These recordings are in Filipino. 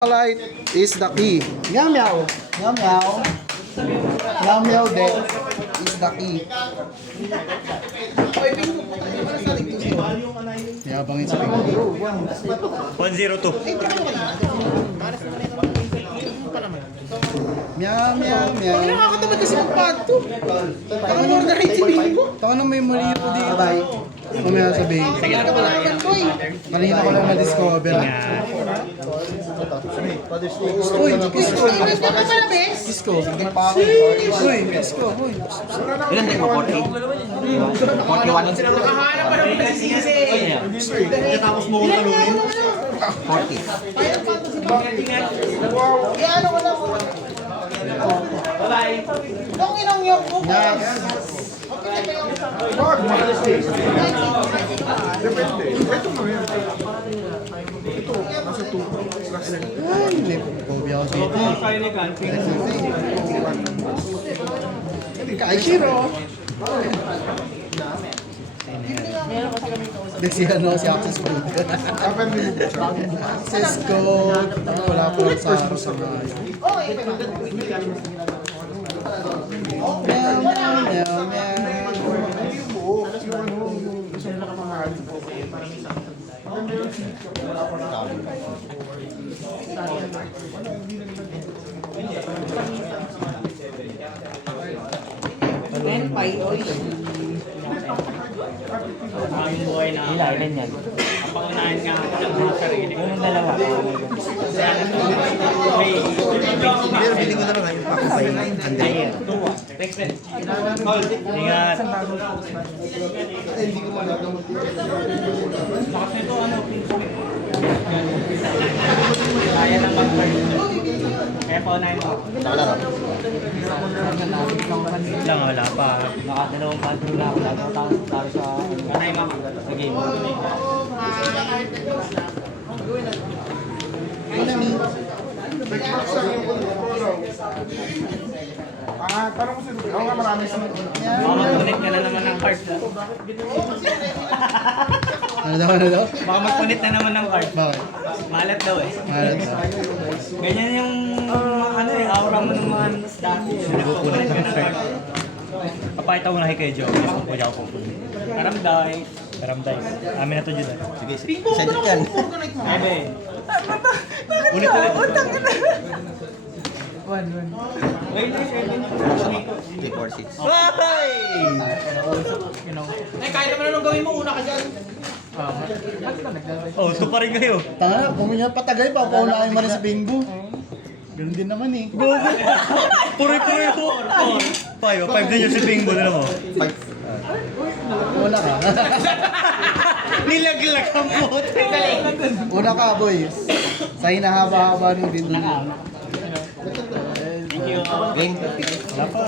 Light is the key. Meow meow. Meow meow. Meow meow din. Is the key. Yabangin sa pinto. 102. Meow meow meow. Nakakatamad kasi magpato. Ang order ay tibig ko. Taka na may mali po dito. Bye. Mamaya sabihin. Kanina ko lang na-discover. Uy, Kisko. Kisko. Uy, Kisko. Uy. Ilan tayo mo? 40? 41? Nakahanap pa naman kasi sisi. Tapos mo kung talunin? 40. Iano ko lang. Bye-bye. Nung inong yung buko. Ay, hindi po. Pobi ako dito. Kaishiro. Si ano, si Access Code. Access Code. Wala po sa araw sa ngayon. Meow, meow, meow, meow. Ang buhay na ilan yan? Ang pangunahin nga ng mga sarili. Yung dalawa. May Feeling ko na lang yung pakasay na Andre. ingat. Bakit nito ano? Kaya na mag-fight. Kaya pa unahin mo. Lang, wala pa. Nakadalawang patrol na ako. Lalo sa kanay mama. Sa game. Parang ko sino. Ako nga marami sa Baka mag-connect ka na naman ng card. Ano daw, ano daw? Baka mag-connect na naman ng card. Bakit? Malat daw eh. Malat ba? Ganyan yung ano eh, aura mo ng mga dati. Nagkukulit ka ng card. Papakita mo na kay Kuya Joe. Gusto ko ako pupunin. Karamday. Karamday. Amin na to Jude. Sige, sadya yan. Ebe. Ulit ulit. Wait, 346. Hey! Kaya naman anong gawin mo una ka dyan. Oh, ito pa rin kayo. Tanga, kung may patagay pa, paunahin mo rin sa bingo. Ganun din naman eh. Puri-puri ko. 5 din yung si Bingo na mo. Una ka. Nilaglag ang puto. Una ka, boy. Sa hinahaba-haba nung din. Game. Wala pa.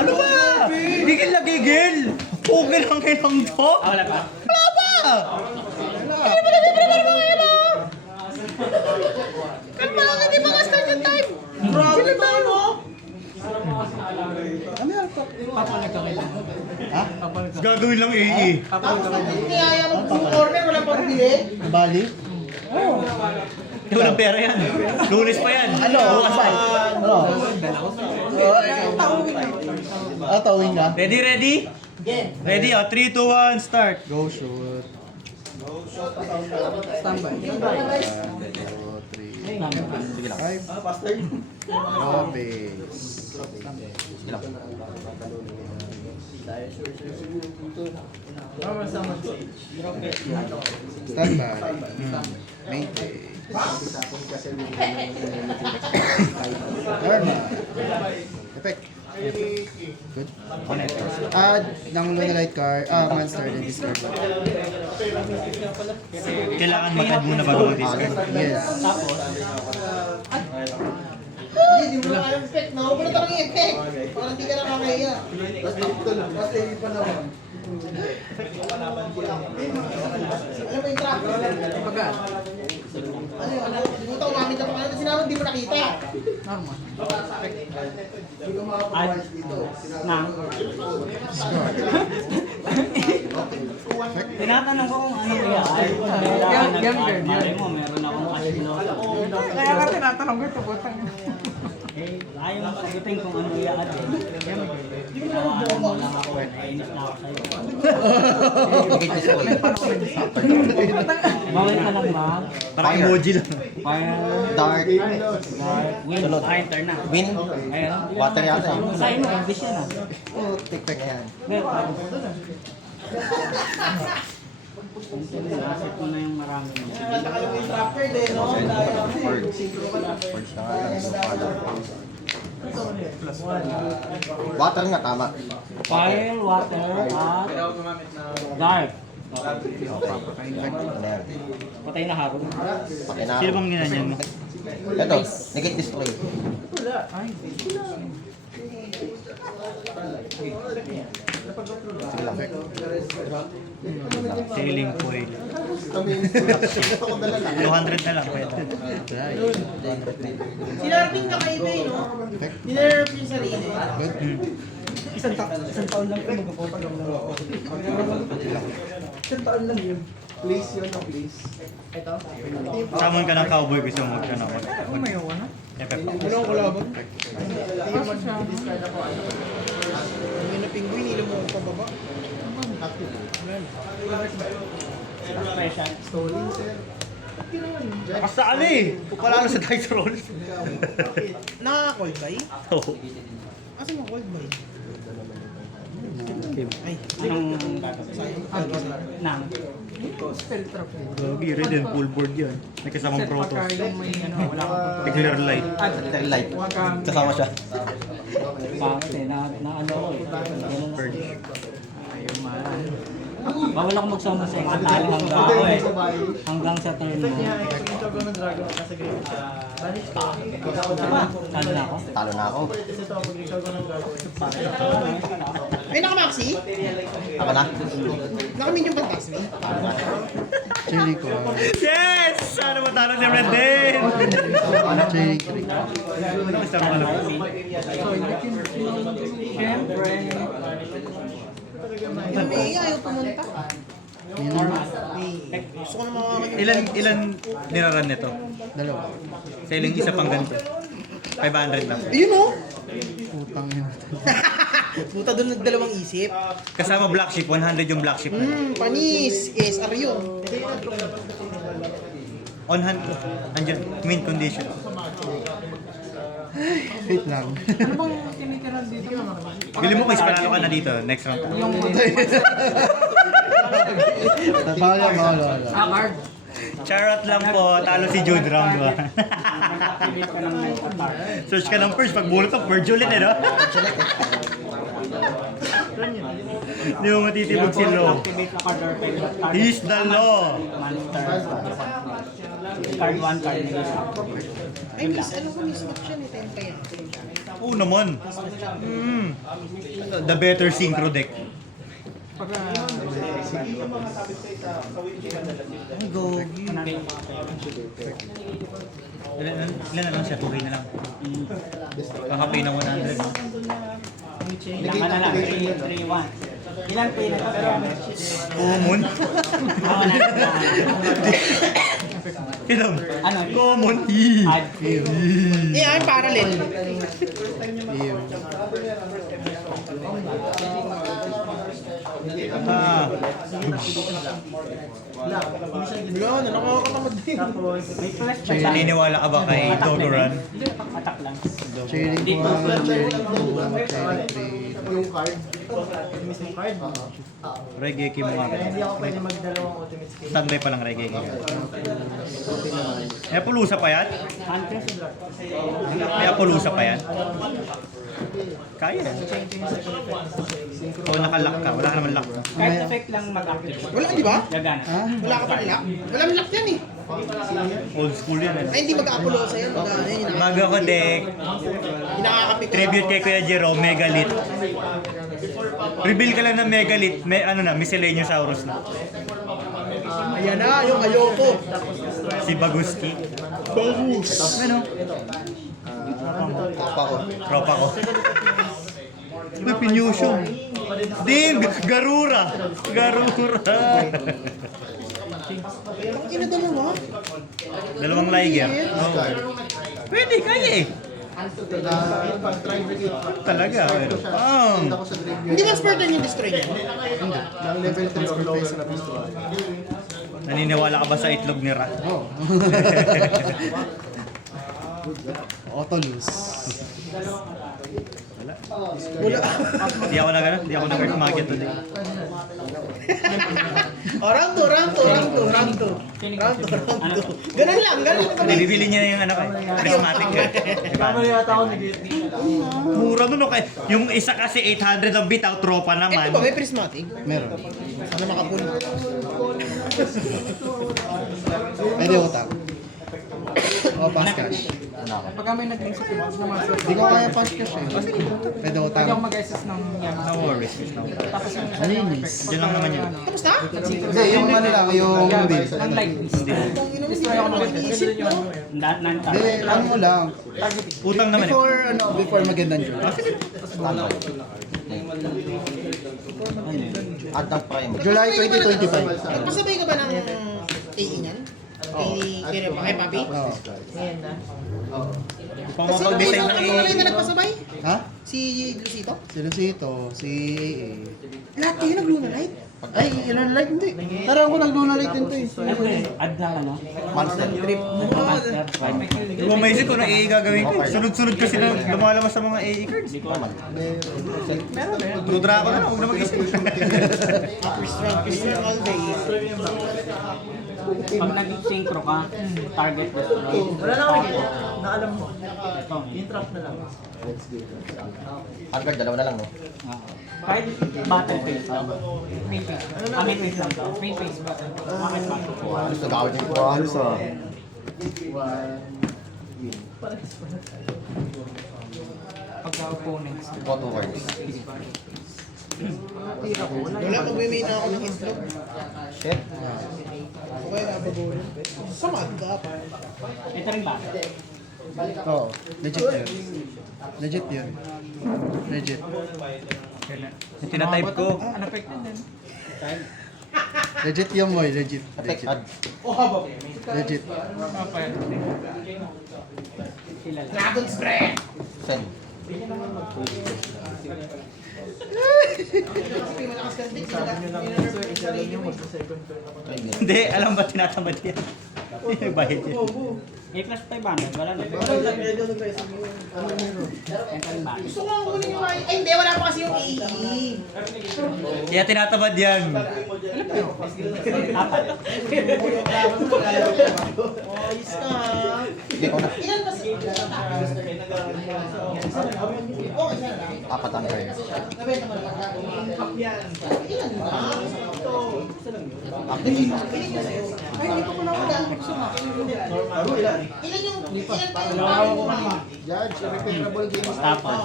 Ano ba? Hindi ka nagigil. Okay lang kayo ng top. Wala pa. Wala pa. Bakit di ba ka-start yung time? Grabe ba no? Ano yan? Ha? Gagawin lang AA. Tapos niyaya mo yung corner, wala pang bili. Bali? Walang pera yan. Lunes pa yan. Ano? Bukas pa. Ano? Tawin ka? Ready, ready? Ready, 3, 2, 1, start. Go shoot. Standby. 1, 2, 3, 5. No base. Standby. Maintain. Normal. Effect. Good. Add ng Lunalite card, monster and discard. Kailangan mag-add muna bago mag-discard. Yes. Hindi mo na kayang effect, no? Huwag mo na talagang i-effect. Parang hindi ka nakakaya. Basta hindi pa naman. Alam mo yung trap? Ano yun? Limutan ko gamit na pangalan. Sinabi hindi mo nakita. Tinatanong ko kung ano kaya. Malay mo, meron akong cash flow. Kaya nga tinatanong ko ito, putang. Eh, ayaw mo sagutin kung ano yan. Ano lang ako, nainis na ako sa'yo. Bawal ka lang ba? Parang emoji lang. Fire, Dark. wind, turn na. Wind. Ayan. Water yata eh. Sa'yo mo, English yan ah. Oh, TikTok yan. Asset mo na yung marami mo. Kanta kayo yung trapper din, no? Words na nga lang. Water nga, tama. Fire, water, at dark. Ano yan? Patay na harong. Pati na Sino ako. bang ginanyan mo? Ito, negate destroy. Sige lang. Sailing foil. 200 na lang pwede. Sinarpin ka kay Bay, no? Nilarp yung sarili. Isang taon lang ito magpapagawa ng ako. Isang taon lang yun. Place yun na place. Ito? Samon ka ng cowboy gusto mo ka na mag. Umayawa na? Epe pa. Wala ko laban. Yung na penguin, ilan mo ako pababa. Stolen, sir. Kasali eh! Palalo sa dice rolls. Nakaka-cold ba eh? Oo. Asa mo cold ba eh? Ay, Anong gagawin? Nang. spell trap. Gagi, red and full board yan. May kasamang protos. Pagka yung may ano, wala ka Clear light. Ito light. Kasama siya. Bakit eh, na ano ko eh. Ganun na. Ayaw man. Bawal ako magsama sa mga talo hanggang ako eh. Hanggang sa turn mo. Saan na ako? Talo na ako. Ay, naka-maxi? Ako na. Naka-medium fantastic? Chili ko. Yes! Sana matalo si Red din! Chili trick. Ano gusto mo ano? Siyempre. Yung May, ayaw pumunta. Yun. Gusto ko na makakamit. Ilan niraran nito? Dalawa. Selling isa pang ganito. 500 lang. Ayun o! Putang ina. Puta doon nagdalawang isip. Kasama black sheep, 100 yung black sheep. Panis. SR yun. On hand, andyan, mint condition. Wait lang. Ano bang tinitiran dito? Bili mo guys, panalo ka na dito, next round. Bawala. Card. Charot lang po, talo si Jude round 1. Search ka ng first, pag bulot ang purge ulit eh, no? Hindi mo matitibog si Lo. He's the law. Card 1, card Ay, miss, ano ko miss match yan eh, 10 kaya. Oo naman. The better synchro deck. Ilan na lang siya? 2K na lang. Kakapay na 100. Ilan na lang, 3-1. Ilan pa yun ito? Common? Ilan? Ano? Common? Add. Eh, ay, parallel. Ah. Wala, nakakatamad din. Tapos, may flash pa siya. Naniniwala ka ba kay Dodoran? Attack lang. Chili ko. Chili 2. Chili 3. Regeki mo nga. Hindi ako pwede magdalawang ultimate skill. Standby pa lang Regeki. May pulusa pa yan? Hunter sa block. May pulusa pa yan? Kaya. O nakalock ka, wala ka naman lock. Card effect lang mag-activate. Wala, di ba? Gagana. Wala ka pa lock? Walang lock yan eh. Old school yan. Ay, hindi mag-apulosa yan. Mag-ano yan. Bago ko deck, Inakakapit. tribute kay Kuya Jerome, Megalith. Reveal ka lang ng Megalith, may ano na, Miscellaneousaurus na. Ayan na, yung ayoko. Si Baguski. Bangus. Ano? Tropa ko. Tropa ko. May pinusion. Ding! Garura! Garura! Ang ina dalawa. Dalawang Liger. Oo. Pwede, kaya eh. Talaga. Pang! Hindi ba Spartan yung destroy niya? Lang level 3 or face na pisto. Naniniwala ka ba sa itlog ni Ra? Oo. Autolus. Hindi ako na gano'n. Hindi ako na-earth magnet today. Oh, round 2. Ganun lang kami. Bibili niya na yung ano kay prismatic ka. Kamali yata ako nag-get. Mura nun okay. Yung isa kasi 800 ang bitaw, tropa naman. Ito ba may prismatic? Meron. Sana makapul. Pwede utang. O, pass cash. Pagka may nag-link sa Philippines naman, so Hindi ko kaya pass cash eh. Pwede pwede utang. ako mag-assess ng yan. No worries. No. Tapos yung Malinis. Diyan lang naman yun. Tapos na? Hindi, yung ano lang, yung bill. Ang like list. Destroy ako ng Isip no? Hindi, ano mo lang. Utang naman eh. Before magandang yun. Add ng prime. July 2025. Nagpasabay ka ba ng AE niyan? Kay Papi? Oo. Kung Kasi mapag-design ng kulay na nagpasabay? Ha? Si Lucito? Si Lucito, si AA. Lahat kayo nag-lunalight? Ay, ilan light hindi. Tarang ko nag-lunalight din to eh. Add na ano? Monster. Hindi ko maisip kung ano AA gagawin ko. Sunod-sunod kasi na lumalabas sa mga AA cards. True Draco na lang, huwag na mag-isip. Christian all day. Pag nag-synchro ka, target destroy. Wala na ako na alam mo. Ito. Interrupt na lang. Hardcard, dalawa na lang, no? Kahit battle phase lang. Main phase. Main phase lang to. Main phase battle. Bakit battle phase? Halos nag-awit yung halos ah. Pagka opponents. Photo cards. Wala, mag-may na ako ng itlog. Shit. Okay, nabagulo. Samad ka. Ito rin battle. Oo, legit yun. Legit yun. Legit. Yung tinatype ko. Unaffected din. Legit yung boy, legit. Attack, Legit. add. Legit. Sila. Dragon's Breath! Send. Malakas ka din. Hindi, alam ba tinatamad yan? Bayad yan. A plus 500. Wala na. Ito rin battle. Gusto ko ang kunin yung ay, hindi, wala pa kasi yung AE. Kaya tinatamad yan. Apat. Ayos ka. Hindi ko na. Ilan ba si... Oh, isa na lang. Apat ang cards. Nabenta mo na lang. Ilan ba? Activate. Ay, hindi ko pala wala. Ilan yung... Ilan pa yung pangin mo mga? Tapos.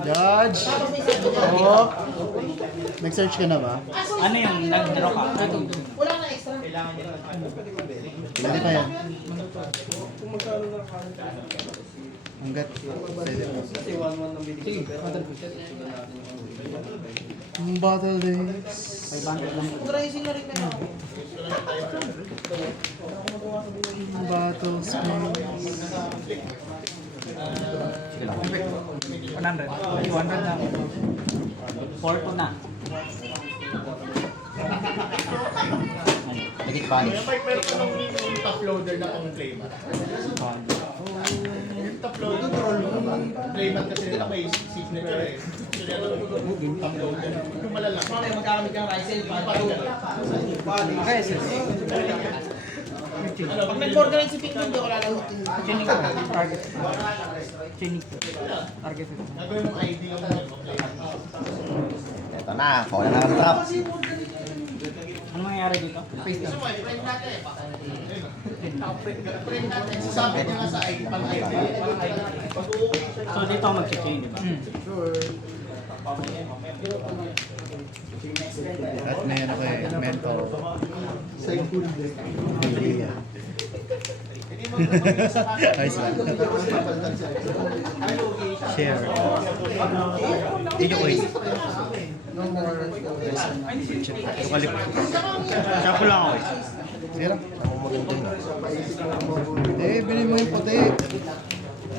Judge! Oh. Nag-search ka na ba? Ano yung nag-draw ka? Wala na extra. Pwede pa yan. Hanggat. Pwede pa. Ang battle days. 500 lang. Fundraising na rin na ako. Ang battle space. 100. 200 na. 4 na. Legit punish. Top loader na pang playmat. Yung top loader, playmat kasi nila may signature eh. Top loader. Yung malalaki. Mamaya magkakamit kang Ryzel. Pag nag-organize si Pink Mundo, wala lang utin. Chinik ko. Target. Chinik ko. Target ito. Nagawin mong ID yung Ito na, wala na ang trap. Ano mangyayari dito? Face down. sabi niya nga sa ID, pang ID. So dito ako mag-chain, di ba? At ngayon ako eh, mentor. Nice one. Share. Hindi ko eh. Tukalip. Siya ko lang ako eh. Sige lang. Ang maganda yun. Bilhin mo yung puti.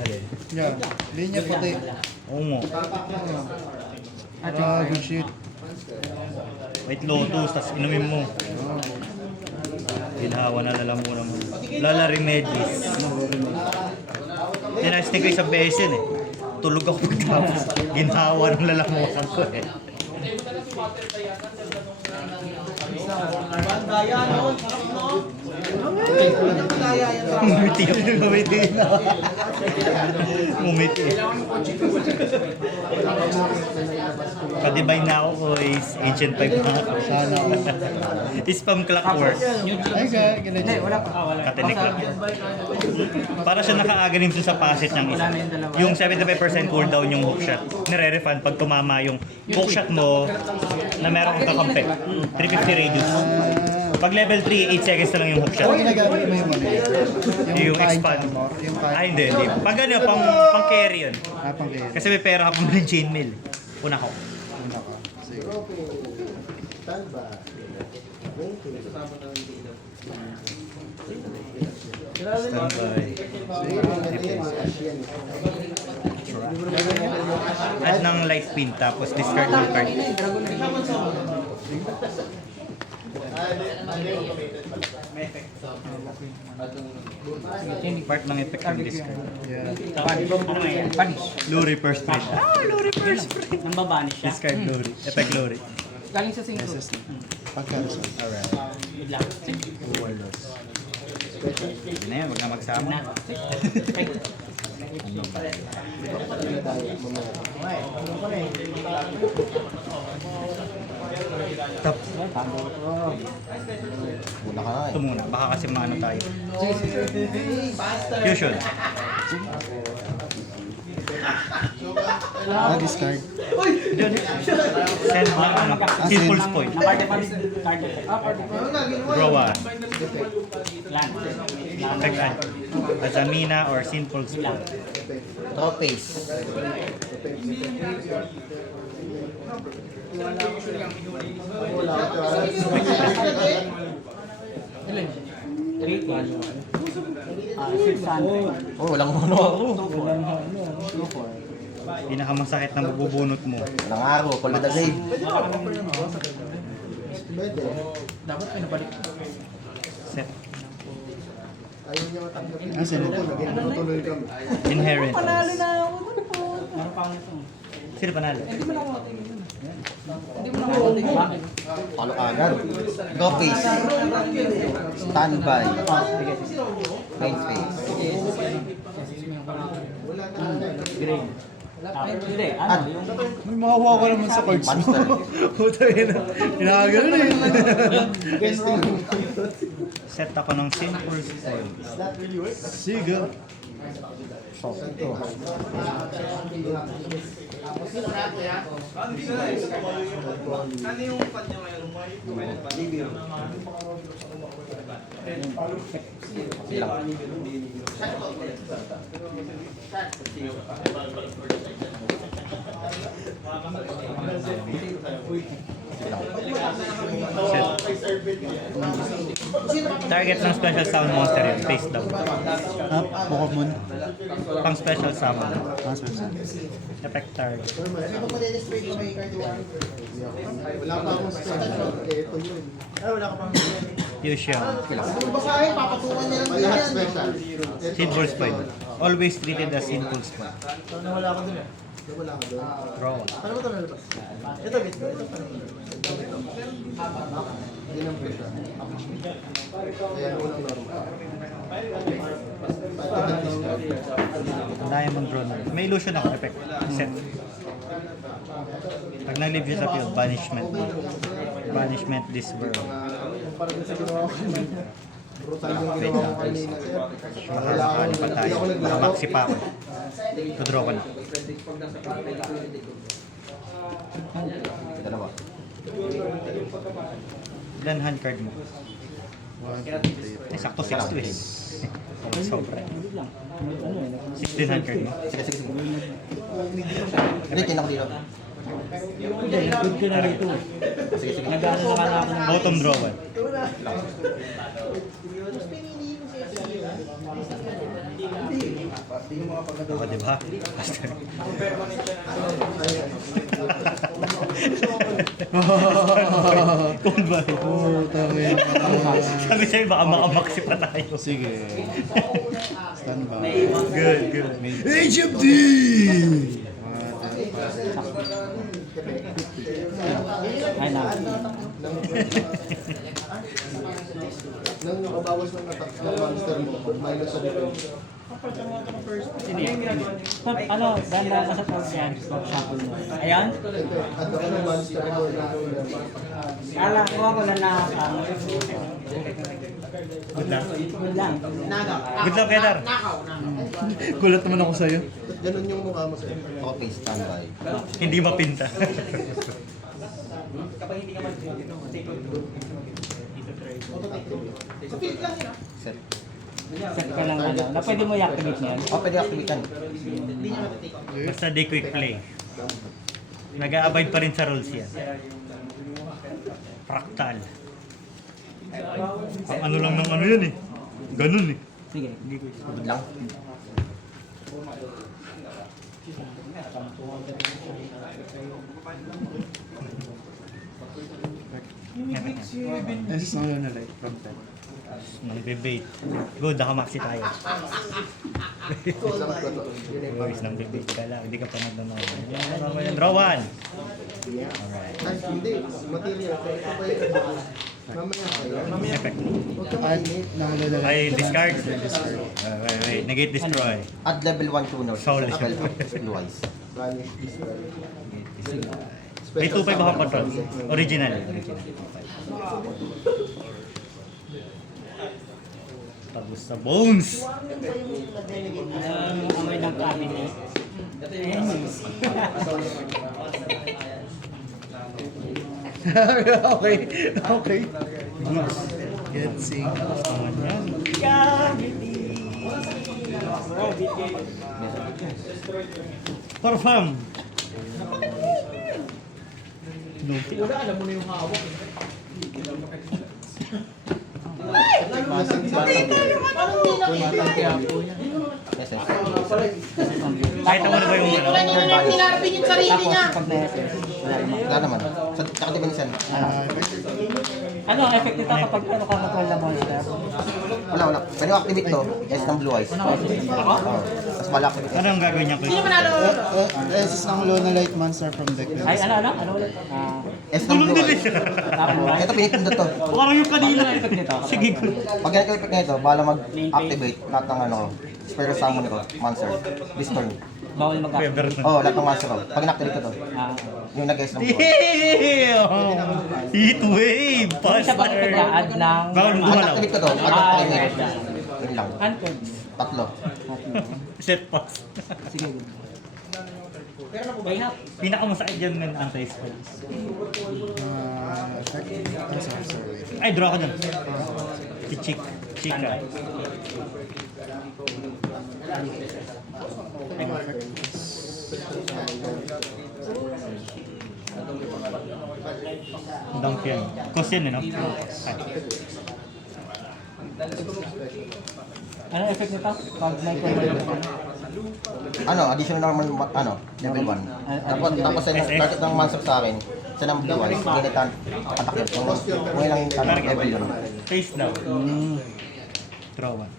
Alin? Yan. Bilhin niya puti. Oo mo. Good shit. White Lotus, tas inumin mo. Ginhawa na lalamunan mo. Lala Remedies. Tinasting ko isang beses yun eh. Tulog ako pagtapos. Ginhawa ng lalamunan ko eh. Bandaya, no? Sarap, no? Bandaya yan. Ngumiti ako. Ngumiti na. Ngumiti. Kadibay na ako ko is Ancient 5 na ako. Sana ako. Spam clockwork. Ay, ganun. Hindi, wala pa. Katinik lang. Para siya nakaaganims sa passet niyang isa. Yung 75% cooldown yung hookshot. Nire-refund pag tumama yung hookshot mo na meron kang kakampi. 350 radius. Pag level 3, 8 seconds na lang yung hookshot. Ginagamit mo yung ano. Yung expand. Yung kain. Ay, hindi. Pag ano, pang carry yun. Pang kaya. Kasi may pera ka pang ng chainmail. Una ko. Una ka. Sige. Standby. Add ng light pin tapos discard yung card. Part ng effect ng discard. Ano yan? Punish. Lure first print. Lure first print. Nambabanish siya. Discard lure. Effect lure. Galing sa synchro. Pag-cancel. Alright. Bigla. Warlords. Hindi na yan, wag na magsama. Top. Muna ka na Ito muna, baka kasi maano tayo. Fusion. Discard. Send na ano, simple point. Card effect. Card effect. Draw one. Land. Effect add. Azamina or simple point. Trophies. Ilan? 3 600. Oh, walang ano ako. Pinakamasakit na mabubunot mo. Walang araw, call with the grave. Dapat pinabalik. Set. Asan ito? Inherent. Meron pa ako nito. Sino panalo? Hindi mo na ako. Bakit? Talo ka agad. Trophies. Standby. Main space. Grade. Hindi, ano yung... May mahawa ko naman sa cards mo. Puta yun. Pinakagano eh. Set ako ng simple point. Sige. Target ng special summon monster yun, face down. Pokemon. Pang special summon. Effect target. Fusion. Basahin, papatungan niya lang yan. Simple point. Always treated as simple point. Draw one. Diamond Runner. May illusion ako effect. Set. Pag nag-leave siya sa field, banishment. Banishment this world. Wait lang, guys. Ano pa tayo? Maxi pa ako. To-draw ko na. Dalawa. Ilan hand card mo? Sakto 6 to eh. Sobra. 16 hand card mo? Sige, sige, sige. Hindi, tinan ko dito. Hindi, nag-good ka na rito. Sige, sige. Nag-ano na ka na ako ng... Bottom draw one. Ako, di ba? Kung ba? Oh, tangin. Sabi sa'yo, baka makamaksi pa tayo. Sige. Stand by. Good, good. HFD! Ay na. Nang nakabawas ng attack ng monster mo, minus sa defense. Ano, dahil ka sa pag yan, shuffle mo. Ayan. At ako ng monster mo na Kala ko ako na Good luck. Good lang. Good luck, Kedar. Gulat naman ako sa'yo. ganun yung mukha mo sa'yo. Okay, standby. Hindi mapinta. Set. Set ka lang ano, na pwede mo i-activate niyan. Pwede activate yan. Basta di quick play. Nag-a-abide pa rin sa rules yan. Fractal. Ang ano lang ng ano yan eh. Ganun eh. Sige. Good lang. This is not gonna like from 10. Nang debate. Good, nakamaxi tayo. Boys, nang debate ka lang. Hindi ka pa nagdamaw. Draw one. Alright. Ay, hindi. Material. Mamaya kayo. Effect. At nakalala lang. Ay, discard. Wait. Negate destroy. At level 1 tuner. Soulless. Blue eyes. Vanish destroy. May 2-5 ako control. Original. Tapos sa bones. Amoy ng cabinet. Okay. Okay. Get sync. Perform. No. Yes, yes. Kahit naman ba yung Tapos pag na-SS, Wala naman. Tsaka dimension. ano ang effect nito kapag ano ka control na monster? Wala. Pwede mo activate to. Yes, ng blue eyes. Oo. Tapos mal-activate. ano ang gagawin niya? This is ng Luna Light Monster from deck. Ay, ano? Ano ulit? Yes, ng blue eyes. Tapos ba? Ito pinipindot to. Parang yung kanina. Ano ang effect nito? Sige. Pag ganito effect na ito, bahala mag-activate lahat ng ano, spare summon ko, monster. This turn. Bawal mag-activate. Oo, lahat ng monster ko. Pag in-activate ko to, yung nag-guess ng blue eyes. Damn! Heat wave! Hindi siya bakit Faster! nag-add ng... Bawal Pag gumalaw. in-activate ko to, pag Ah, activate. okay. Yun lang. Handcodes. Tatlo. Set pass. Sige. May hap. Pinakamasakit dyan ng anti-spells. Sorry. Ay, draw ko dun. Si Chika. Dunk yan. Cost yan, no? Ay. Ano effect nito? Pag na-control mo. Ano, additional naman, ano, level 1. Tapos yung target ng monster sa akin, sa ng blue eyes, ginitan, attack yun. Ngayon lang yung tanong, level yun. Face down. Draw one.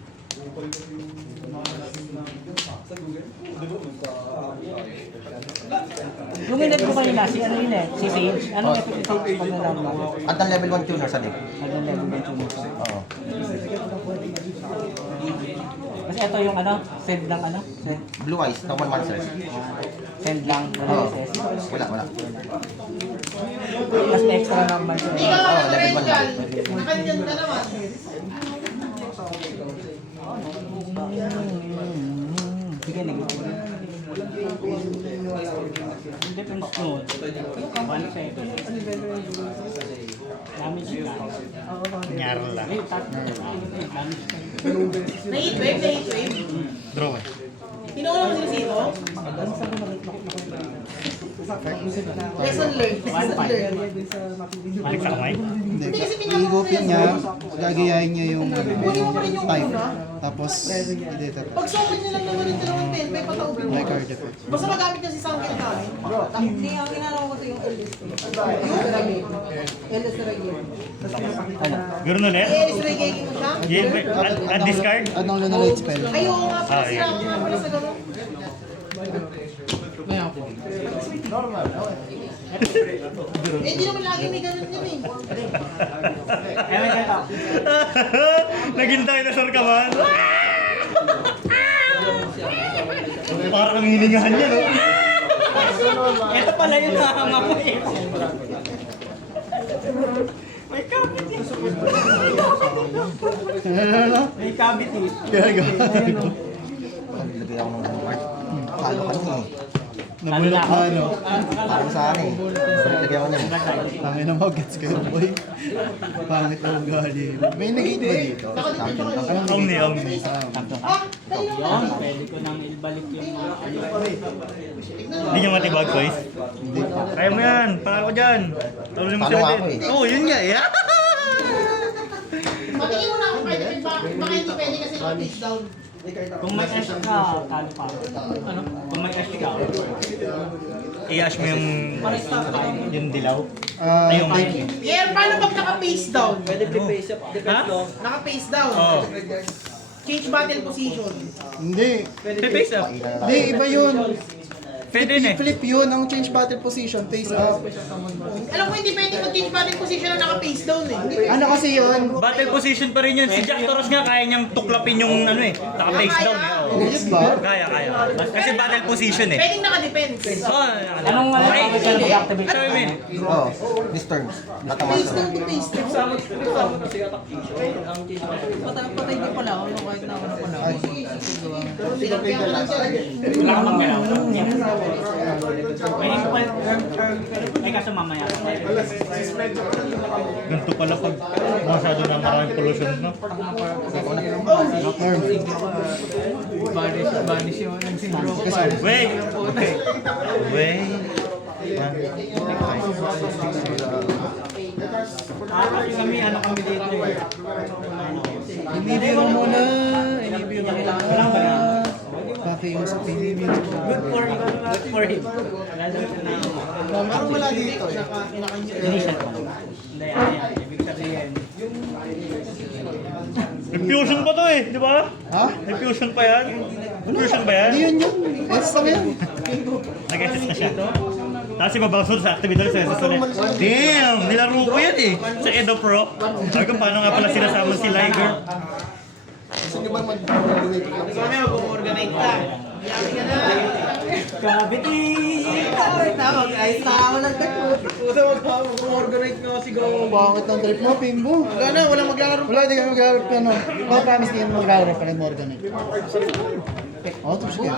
Luminit ko kanina, si ano yun eh, si Sage. Anong effect ni Sage pag nalaman mo? At ang level 1 tuner sa deck. Anong level ba yung Oo. Kasi ito yung ano, send lang ano? Blue eyes, common monsters. Send lang, wala Oo. SS. Wala. Mas may extra normal siya. Oo, level 1 lang. Nakandyan ka naman. Sige, Defense mode. 1-7. Damage na. Nyaro lang. Damage na. Na-heat wave. Draw one. Pinuha mo sila sito? Lesson learned. Lesson learned. Balik sa kamay. Hindi, ihigupin niya, gagayahin niya yung type. Tapos, hindi Pag tapos. sobrang nyo lang naman yung dalawang 10, may pataog mo. May card effect. Basta magamit niya si Sangkin namin. Hindi, ang ginagawa ko ito yung LS. LS Reggae. Ganoon ulit? Eh, reggae mo siya? Game, at discard? Anong Lunarite spell? Ay, oo nga pala Ah, sila. yeah. Ako nga pala sa gano'n. Eh, di naman lagi may gano'n yun eh. Kaya may ganito. Naging dinosaur ka man? Parang ang hiningahan niya, no? Ito pala yung nahanga ko eh. May kabit yun. May kabit eh. Naglagay ako ng card. Talo ka nun eh. Nabulok na ano. Parang sa akin eh. Naglagay ako niyan. Tangin na magets kayo, boy. Pangit na ugali. May negate ba dito? Champion lang. Omni. Ah, tayo Yun, pwede ko nang ibalik yung mga Hindi niya matibag, boys. Kaya mo yan, panalo ko dyan. Tawalin mo Paano sila ako din. eh? Oo, yun nga, eh. Patingin mo na ako pwede. Baka hindi pwede kasi face down. Kung may ash ka, talo pa. Ano? Kung may ash ka, I-ash mo yung dilaw. Ah, Ayun. thank you. Yeah, paano pag naka-face down? Ha? Naka-face down. Oo. Change battle position. Hindi. Face up. Hindi, iba yun. Pwede din eh. Flip yun, ang change battle position, face up. Alam ko hindi pwede mag-change battle position na naka-face down eh. Ano kasi yun? Battle position pa rin yun. Si Jack Toros nga kaya niyang tuklapin yung ano eh. Naka-face down eh. Oo. Yes ba? Kaya. Kasi battle position eh. Pwedeng naka-defense. Oo. anong wala Ay, ka siya mag-activate? Show me. Oo. This turn. Tatamas Face ko. down to face down. Patay din pala ako nung kahit na ako na pala. Pinagkaya ko lang siya. Wala ka mag-galaw. Ay, kaso mamaya. Ganito pala pag masyado na maraming pollution, no? Banish yung nag-syndro ko. Wait! Wait! Kasi kami, ano kami dito eh. Inibigay mo muna. Inibigay mo muna. Pakiusap, inibigay mo. Good for him. Good for him. Lalo na Parang wala dito eh. initial pa. Hindi, ayan. Ibig sabihin. Infusion pa to eh, di ba? Ha? Infusion pa yan? Infusion ba yan? Hindi yun yun. Esa lang yan. Nag-SS na siya. Tapos ibabang sunod sa activity sa SS ulit. Damn! Nilaro ko yan eh! Sa Edo Pro. Sabi ko, paano nga pala sinasama si Liger? Sabi mag-organize ka. Yari ka na. Kabit eh! Tawag, ayos na ako lang dito. Puta mag-organize nga si Go. Bakit ang trip mo, Pimbo? Wala na, walang maglalaro. Wala, hindi kami maglalaro pa, no? Promise hindi kami maglalaro pa ng Morgan eh. Oo, tapos kaya.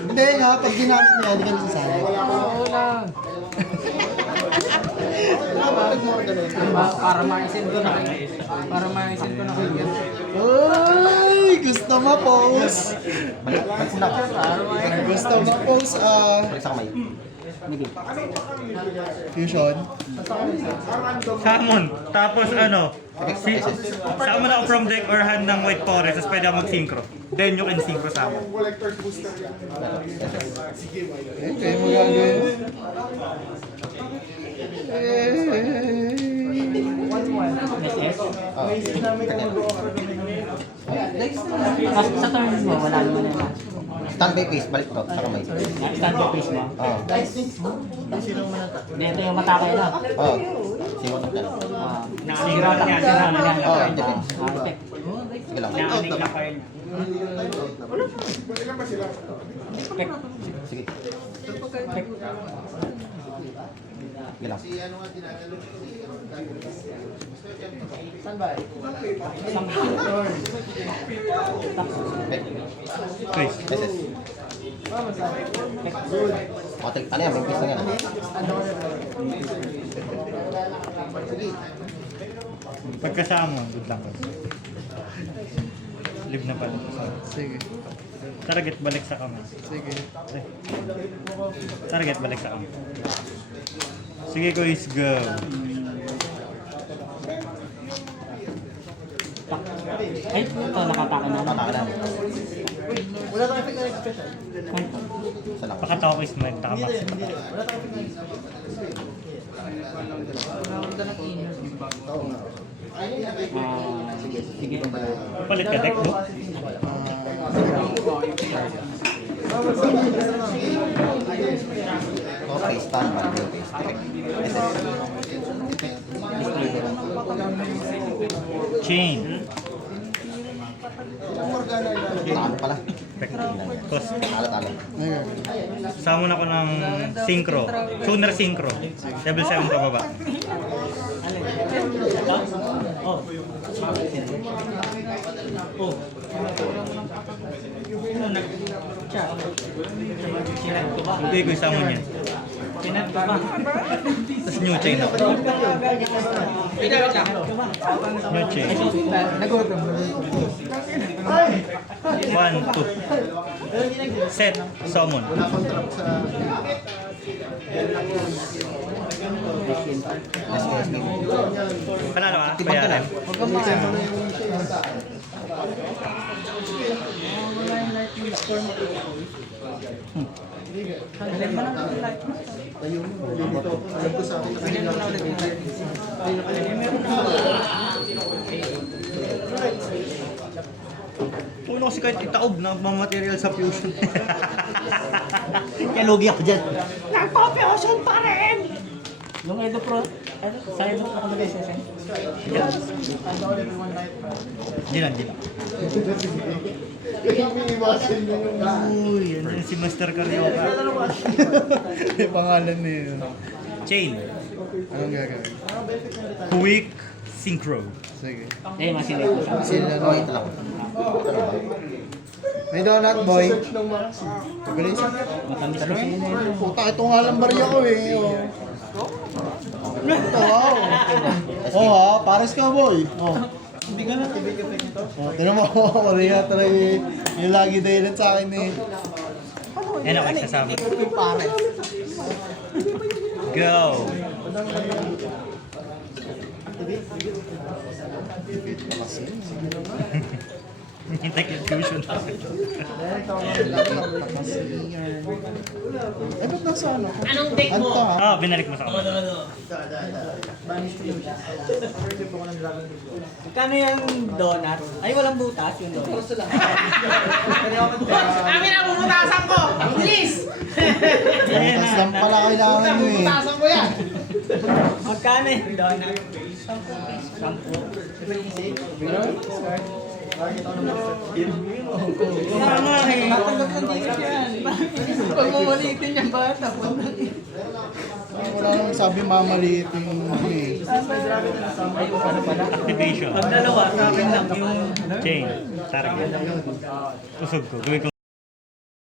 Hindi nga, pag ginamit niya, hindi kami sasali. Para ma-send ko na kayo. Para ma-send ko na kayo. Ay, gusto ma-pose. Balik mo na. Gusto ma-pose, Balik sa kamay. Fusion. Summon. Tapos ano? Summon ako from deck or hand ng White Forest. Tapos pwede ako mag-synchro. Then you can synchro summon. Okay, magagawin. Sa turn mo, wala naman yan. Standby face. Balik to. Sa kamay. Stand by face mo. Oo. Hindi, ito yung matakay na. Oo. Sino to? Nakasira ka yan. Oo, defense. Check. Sige lang. Nakanig na file. Sige. Sige lang. Please. SS. Ano yan? May piece na yan. Pagkasama, good lang. Live na pala. Sige. Target, balik sa kamay. Sige. Target, balik sa kamay. Sige, guys, go. Ay, ito nakataka na. Nakakalan. Wala tayong effect na special. Isa lang. Pakatawa ko is nagtakabox. Sige. Palit ka deck mo. Okay, standby. Chain. Talo pala. Cost. Talo. Ayun. Summon ako ng synchro. Sooner synchro. Level 7 ka baba. Oh. Oh. Chinat ko ba? Hindi ko summon yan. Chinat ko ba? Tapos new chain ako. New chain. 1, 2. Set. Summon. Panalo ka? Bayaran. Puno kasi kahit itaob na material sa fusion. Kaya lugi ako dyan. Nagpa-fusion pa rin! Yung Edo Pro, sa Edo Pro ako nag-session. Di lang. Uy, yan si Master Carioca. May pangalan na yun. Chain. Anong gagawin? Quick Synchro. Sige. Eh, masinay ko siya. Sila Oh, ito lang. May donut, boy. Pabilis. Matamis kasi yun eh. Puta, ito nga lang barya ko eh. Oh. Ito, wow. Oh ha, pares ka, boy. Oh. Hindi ka na tibig effect nito. Oh, tinan mo, Korea talaga yung lagi dahilan sa akin eh. Yan ako nagsasabi. Go! Hintay yung fusion. Eh, ba't nasa ano? Anong deck mo? Anta ha? Binalik mo sa kamay. Magkano yung donut? Ay, walang butas yung donut. Amin ang bumutasan ko! Bilis! Butas lang pala kailangan nyo eh. Tasan ko yan! Magkano yung donut? 10. Tama eh. Tatanggap ng ticket yan. Pag mamalitin yung bata. Wala namang sabi mamaliit yung ano eh. Activation. Pag dalawa, sa akin lang yung Chain. Target. Usog ko. Gawin ko